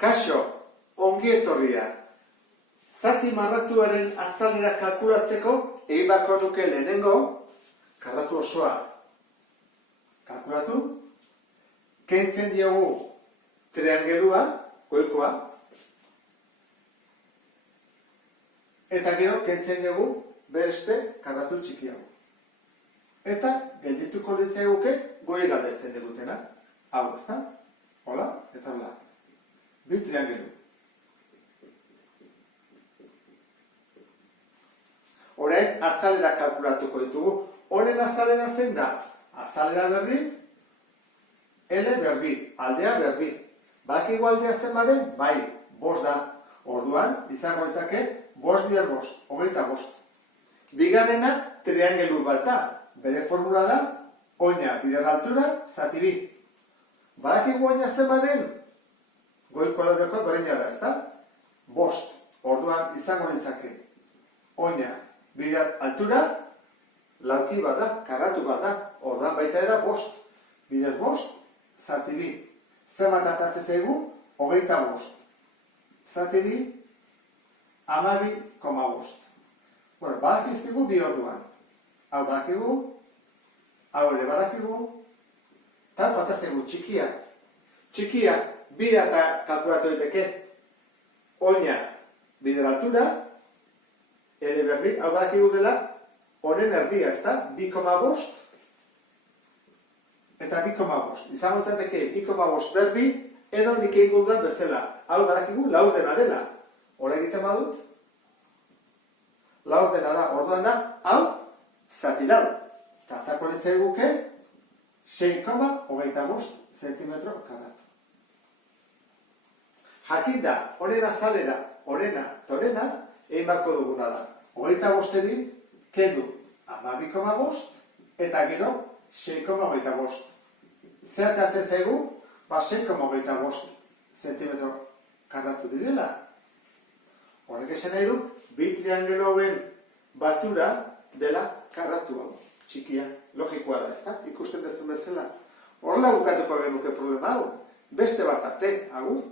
Kaixo, ongi etorria. Zati marratuaren azalera kalkulatzeko egin beharko nuke lehenengo, karratu osoa kalkulatu, kentzen diogu triangelua, goikoa, eta gero kentzen diogu beste karratu txikiago. Eta geldituko litzaiguke gori galdetzen digutena. Hau, ezta? Hola, eta hola. Bi triangelu. Orain, azalera kalkulatuko ditugu. Honen azalera zein da? Azalera berdin, L berbi, aldea berbi. Badakigu aldea zen baden? Bai, 5 da. Orduan, izango litzake 5 bider 5, 25. Bigarrena, triangelu bat da. Bere formula da, oina bider altura, zati bi. Badakigu oina zen baden? Goi kuadradokoa berdina da, ezta? 5. Orduan, izango litzake oina bider altura, lauki bat da, karratu bat da. Orduan, baita era 5. Bider 5, zati bi. Zenbat atatzen zaigu? 25. Zati bi, 12,5. Bueno, badakizkigu bi orduan. Hau badakigu, hau ere badakigu, eta falta zaigu txikia. Txikia, bira eta kalkulatu daiteke. Oina bider altura, ere berbi, hau badakigu dela, honen erdia, ezta? 2,5 eta 2,5. Izango zateke 2,5 berbi, edo nik egin dudan bezala. Hau badakigu laurdena dela. Hora egiten badut? Laurdena da, orduan da, hau, zati lau. Eta atako litzaiguke 6,25 zentimetro karratu. Jakin da, honen azalera, horena, torena, egin barko duguna da. 25eri kendu 12,5 eta gero 6,25. Zertatzen zaigu, 6,25 zentimetro karratu direla. Horrek esan nahi du, bi triangelo hauen batura dela karratua. Txikia, logikoa da, ezta? Ikusten dezun bezala. Horrela bukatuko genuke problema hau. Beste bat arte, agur.